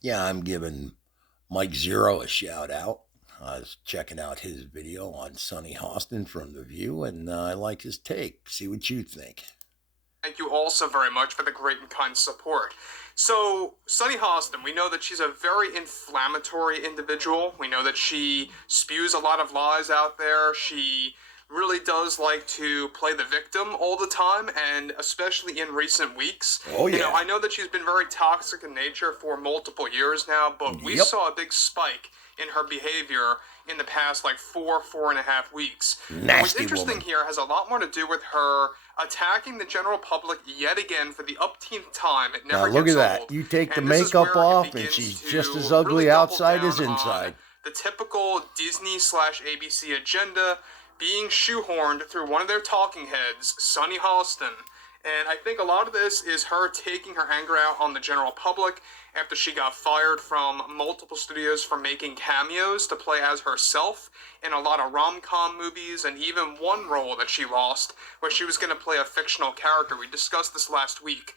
Yeah, I'm giving Mike Zero a shout out. I was checking out his video on Sonny Hostin from The View, and I like his take. See what you think. Thank you also very much for the great and kind support. So, Sunny Hostin, we know that she's a very inflammatory individual. We know that she spews a lot of lies out there. She really does like to play the victim all the time, and especially in recent weeks. Oh, yeah. I know that she's been very toxic in nature for multiple years now, but we Yep. saw a big spike in her behavior in the past like 4.5 weeks. And what's Nasty interesting woman. here has a lot more to do with her attacking the general public yet again for the upteenth time. It Now, never look gets at that. old. You take the And this is makeup where it off, and begins she's just as to really ugly double outside down as on inside. the typical Disney slash ABC agenda being shoehorned through one of their talking heads, Sunny Hostin. And I think a lot of this is her taking her anger out on the general public after she got fired from multiple studios for making cameos to play as herself in a lot of rom-com movies, and even one role that she lost where she was going to play a fictional character. We discussed this last week.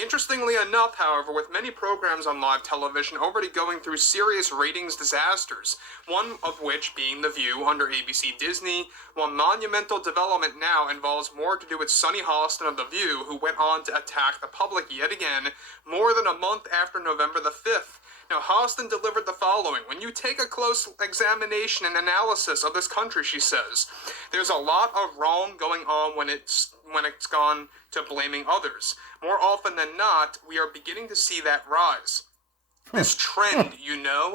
Interestingly enough, however, with many programs on live television already going through serious ratings disasters, one of which being The View under ABC Disney, one monumental development now involves more to do with Sunny Hostin of The View, who went on to attack the public yet again more than a month after November the 5th. Now, Hostin delivered the following. When you take a close examination and analysis of this country, she says, there's a lot of wrong going on when it's gone to blaming others. More often than not, we are beginning to see that rise. This trend,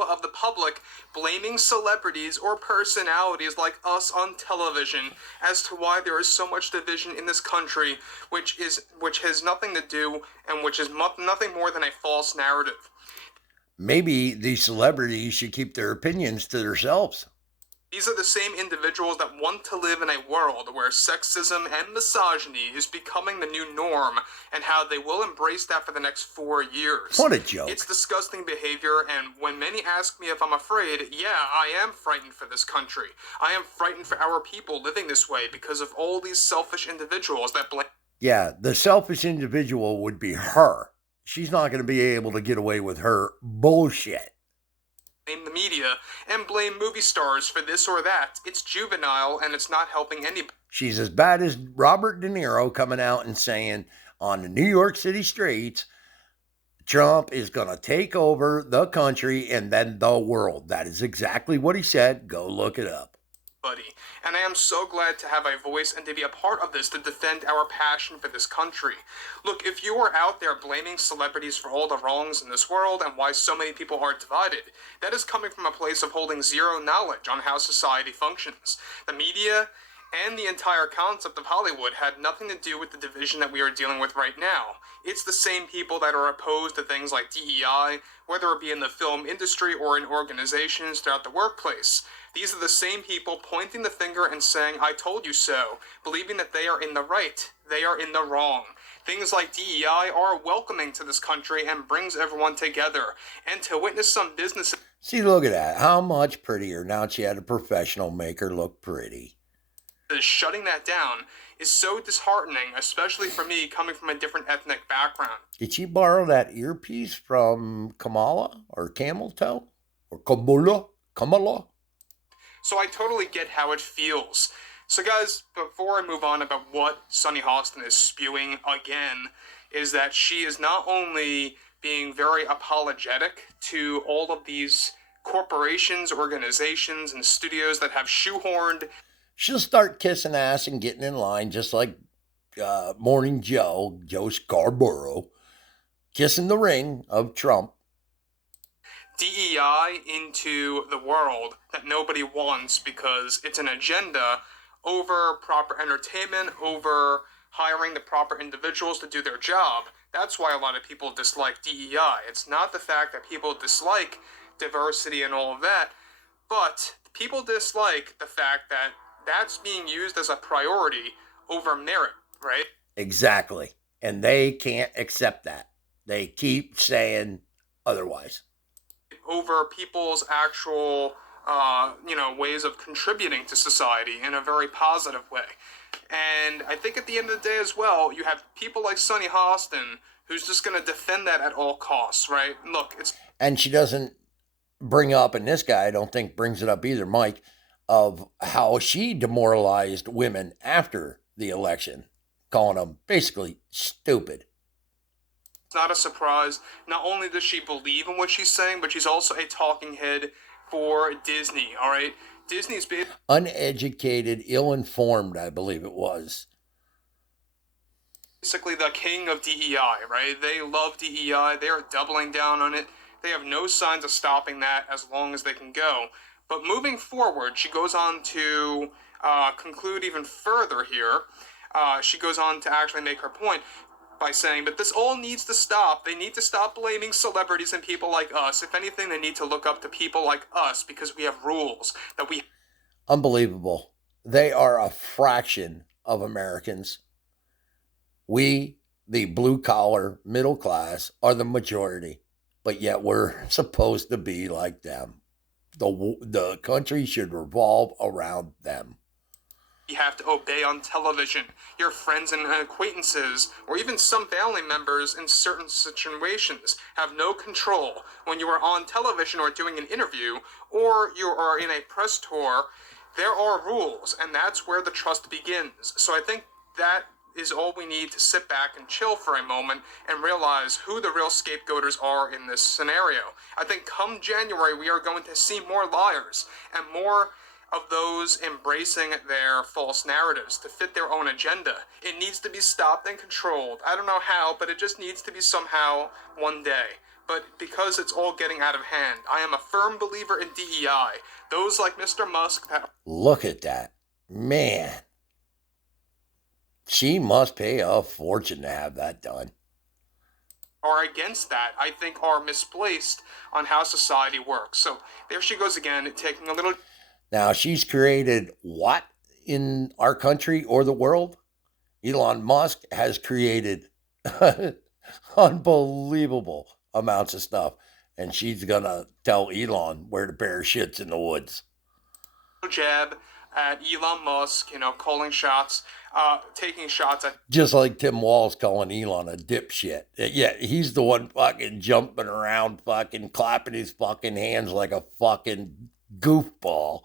of the public blaming celebrities or personalities like us on television as to why there is so much division in this country, which has nothing to do and which is nothing more than a false narrative. Maybe these celebrities should keep their opinions to themselves. These are the same individuals that want to live in a world where sexism and misogyny is becoming the new norm, and how they will embrace that for the next 4 years. What a joke. It's disgusting behavior, and when many ask me if I'm afraid, yeah, I am frightened for this country. I am frightened for our people living this way because of all these selfish individuals that blame. Yeah, the selfish individual would be her. She's not going to be able to get away with her bullshit. Blame the media and blame movie stars for this or that. It's juvenile and it's not helping anybody. She's as bad as Robert De Niro coming out and saying on the New York City streets, Trump is going to take over the country and then the world. That is exactly what he said. Go look it up. And I am so glad to have a voice and to be a part of this to defend our passion for this country. Look, if you are out there blaming celebrities for all the wrongs in this world and why so many people are divided, that is coming from a place of holding zero knowledge on how society functions. The media and the entire concept of Hollywood had nothing to do with the division that we are dealing with right now. It's the same people that are opposed to things like DEI, whether it be in the film industry or in organizations throughout the workplace. These are the same people pointing the finger and saying, I told you so, believing that they are in the right, they are in the wrong. Things like DEI are welcoming to this country and brings everyone together. And to witness some businesses... See, look at that. How much prettier. Now she had a professional make her look pretty. Shutting that down is so disheartening, especially for me coming from a different ethnic background. Did she borrow that earpiece from Kamala or Camel Toe? Or Kamala? So I totally get how it feels. So guys, before I move on about what Sunny Hostin is spewing again, is that she is not only being very apologetic to all of these corporations, organizations, and studios that have shoehorned. She'll start kissing ass and getting in line, just like Morning Joe Scarborough, kissing the ring of Trump. DEI into the world that nobody wants because it's an agenda over proper entertainment, over hiring the proper individuals to do their job. That's why a lot of people dislike DEI. It's not the fact that people dislike diversity and all of that, but people dislike the fact that that's being used as a priority over merit, right? Exactly. And they can't accept that. They keep saying otherwise. Over people's actual, ways of contributing to society in a very positive way. And I think at the end of the day as well, you have people like Sunny Hostin, who's just going to defend that at all costs, right? Look, it's And she doesn't bring up, and this guy I don't think brings it up either, Mike, of how she demoralized women after the election, calling them basically stupid. not a surprise. Not only does she believe in what she's saying, but she's also a talking head for Disney, all right? Disney's Uneducated, ill-informed, I believe it was. basically the king of DEI, right? They love DEI. They are doubling down on it. They have no signs of stopping that as long as they can go. But moving forward, she goes on to conclude even further here. She goes on to actually make her point by saying, but this all needs to stop. They need to stop blaming celebrities and people like us. If anything, they need to look up to people like us because we have rules that we... Unbelievable. They are a fraction of Americans. We, the blue-collar middle class, are the majority, but yet we're supposed to be like them. The country should revolve around them. You have to obey on television. Your friends and acquaintances, or even some family members in certain situations, have no control. When you are on television or doing an interview, or you are in a press tour, there are rules, and that's where the trust begins. So I think that is all we need to sit back and chill for a moment and realize who the real scapegoaters are in this scenario. I think come January, we are going to see more liars and more of those embracing their false narratives to fit their own agenda. It needs to be stopped and controlled. I don't know how, but it just needs to be somehow one day. But because it's all getting out of hand, I am a firm believer in DEI. Those like Mr. Musk that... Look at that. Man. She must pay a fortune to have that done. Are against that, I think are misplaced on how society works. So there she goes again, taking a little... Now, she's created what in our country or the world? Elon Musk has created unbelievable amounts of stuff. And she's going to tell Elon where the bear shits in the woods. Jab at Elon Musk, calling shots, taking shots at... Just like Tim Walz calling Elon a dipshit. Yeah, he's the one fucking jumping around, fucking clapping his fucking hands like a fucking goofball.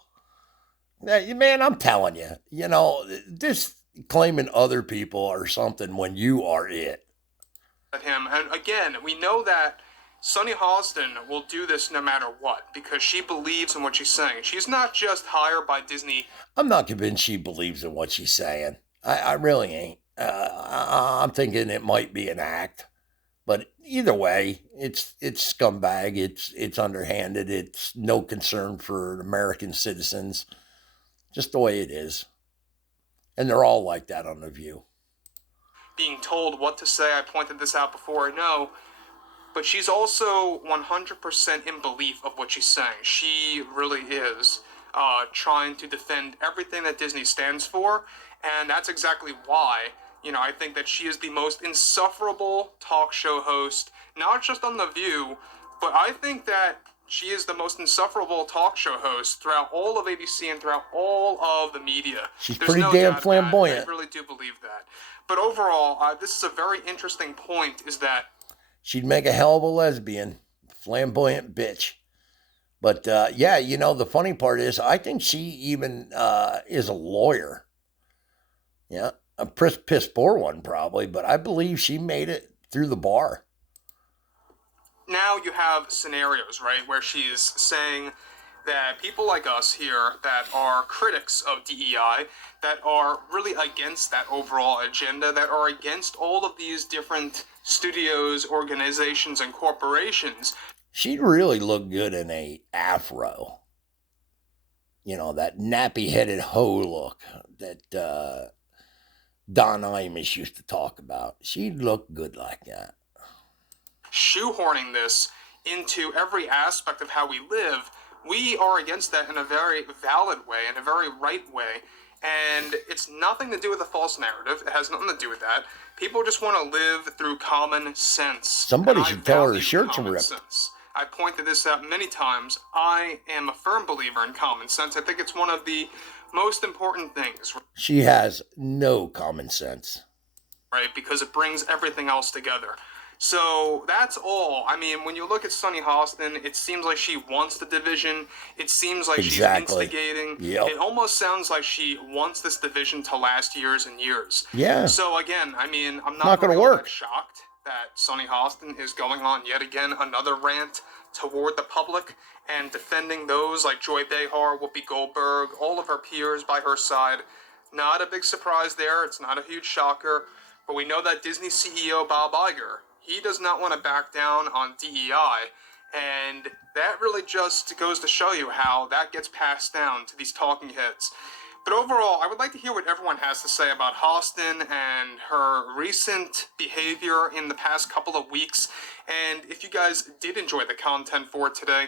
Man, I'm telling you, this claiming other people are something when you are it. At him. And again, we know that Sunny Hostin will do this no matter what because she believes in what she's saying. She's not just hired by Disney. I'm not convinced she believes in what she's saying. I really ain't. I'm thinking it might be an act. But either way, it's scumbag. It's underhanded. It's no concern for American citizens. Just the way it is. And they're all like that on The View. Being told what to say, I pointed this out before, I know. But she's also 100% in belief of what she's saying. She really is trying to defend everything that Disney stands for. And that's exactly why, I think that she is the most insufferable talk show host, not just on The View, but I think that she is the most insufferable talk show host throughout all of ABC and throughout all of the media. She's pretty damn flamboyant. I really do believe that. But overall, this is a very interesting point, is that she'd make a hell of a lesbian, flamboyant bitch. But yeah, the funny part is I think she even is a lawyer. Yeah, a piss poor one probably, but I believe she made it through the bar. Now you have scenarios, right, where she's saying that people like us here that are critics of DEI, that are really against that overall agenda, that are against all of these different studios, organizations, and corporations. She'd really look good in a afro. That nappy-headed hoe look that Don Imus used to talk about. She'd look good like that. Shoehorning this into every aspect of how we live, we are against that in a very valid way, in a very right way, and it's nothing to do with a false narrative. It has nothing to do with that. People just want to live through common sense. Somebody should tell her shirt's ripped. I pointed this out many times. I am a firm believer in common sense. I think it's one of the most important things. She has no common sense. Right, because it brings everything else together. So that's all. I mean, when you look at Sunny Hostin, it seems like she wants the division. It seems like she's Exactly. instigating. Yep. It almost sounds like she wants this division to last years and years. Yeah. So again, I mean, I'm Not not gonna really work. that shocked that Sunny Hostin is going on yet again another rant toward the public and defending those like Joy Behar, Whoopi Goldberg, all of her peers by her side. Not a big surprise there. It's not a huge shocker. But we know that Disney CEO Bob Iger, he does not want to back down on DEI. And that really just goes to show you how that gets passed down to these talking heads. But overall, I would like to hear what everyone has to say about Hostin and her recent behavior in the past couple of weeks. And if you guys did enjoy the content for today,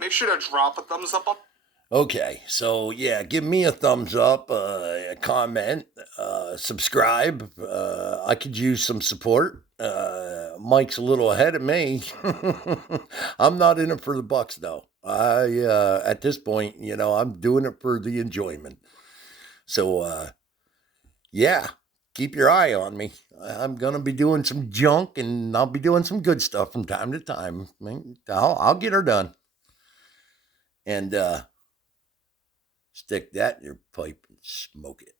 make sure to drop a thumbs up on. Okay, so yeah, give me a thumbs up, a comment, subscribe. I could use some support. Mike's a little ahead of me. I'm not in it for the bucks, though. At this point, I'm doing it for the enjoyment. So, yeah, keep your eye on me. I'm gonna be doing some junk, and I'll be doing some good stuff from time to time. I'll get her done. And stick that in your pipe and smoke it.